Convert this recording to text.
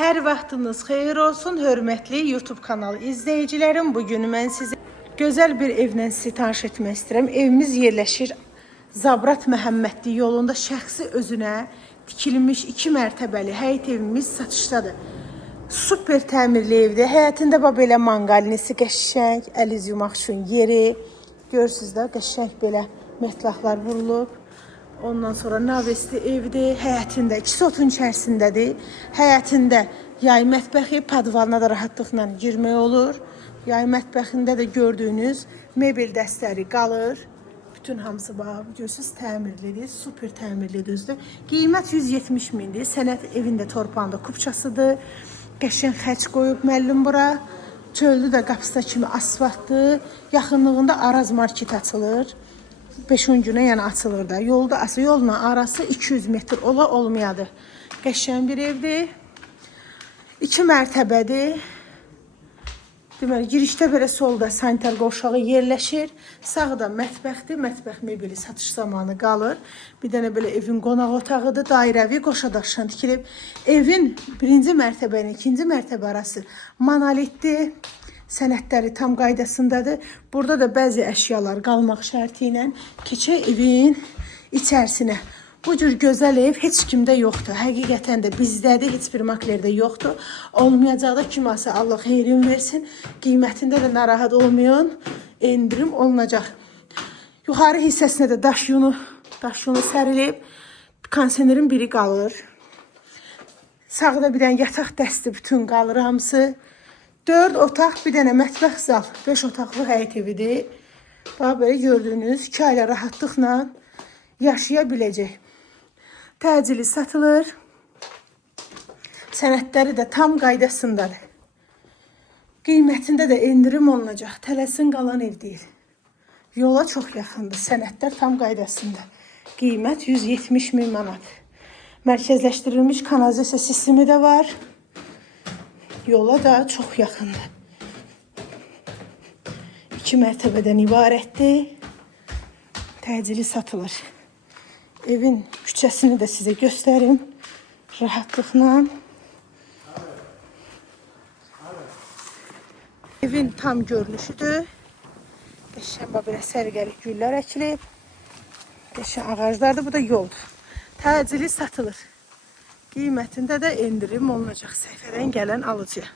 Hər vaxtınız xeyir olsun, hörmətli YouTube kanalı izləyicilərim. Bugün mən sizə gözəl bir evlə sizi tanış etmək istəyirəm. Evimiz yerləşir Zabrat Məhəmmədli yolunda şəxsi özünə tikilmiş 2 mərtəbəli həyət evimiz satışdadır. Super təmirli evdir. Həyətində belə manqalinisi qəşəng, əliz yumaq üçün yeri. Görürsünüz də, qəşəng belə metlaqlar vurulub. Ondan sonra navesli evdir, həyətində, ikisi otun içərisindədir. Həyətində yay mətbəxi, padvalına da rahatlıqla girmək olur. Yay mətbəxində də gördüyünüz mebel dəstləri qalır. Bütün hamısı bax, görürsünüz, təmirlidir, super təmirlidir özü. Qiymət 170 mindir, sənət evində torpağında kupçasıdır. Qəşəng xəc qoyub müəllim bura. Çöldü də qapısına kimi asfaltdır. Yaxınlığında Araz market açılır. 5-10 günə yəni açılır da. Yolla arası 200 metr ola olmayadır. Qəşəng bir evdir. 2 mərtəbədir. Deməli, girişdə belə solda sanitar qovşağı yerləşir. Sağda mətbəxdir. Mətbəx mebeli satış zamanı qalır. Bir dənə belə evin qonaq otağıdır. Dairəvi qoşadaşdan tikilib. Evin 1-ci mərtəbə ilə 2-ci mərtəbə arası monolitdir. Sənədləri tam qaydasındadır. Burada da bəzi əşyalar qalmaq şərti ilə keçək evin içərisinə. Bu cür gözəl ev heç kimdə yoxdur. Həqiqətən də bizdədir, heç bir maklerdə yoxdur. Olmayacaq da kimasa Allah xeyrin versin. Qiymətində də narahat olmayın. Endirim olunacaq. Yuxarı hissəsinə də daş yunu sərilib. Kondisionerin biri qalır. Sağda bir dənə yataq dəsti bütün qalır hamısı. 4 otaq, bir dənə mətbəx zal, 5 otaqlı həyət evidir. Bax, belə gördüyünüz 2 ailə rahatlıqla yaşaya biləcək. Təcili satılır. Sənədləri də tam qaydasındadır. Qiymətində də endirim olunacaq. Tələsin qalan ev deyil. Yola çox yaxındır. Sənədlər tam qaydasında. Qiymət 170 min manat. Mərkəzləşdirilmiş kanalizasiya sistemi də var. Yola da çox yaxındır. 2 mərtəbədən ibarətdir. Təcili satılır. Evin küçəsini də sizə göstərim. Rahatlıqla. Evin tam görünüşüdür. Qəşəng belə sərgəli güllər əkilib. Qəşəng ağaclardır. Bu da yoldur. Təcili satılır. Qiymətində də endirim olunacaq səhifədən gələn alıcıya.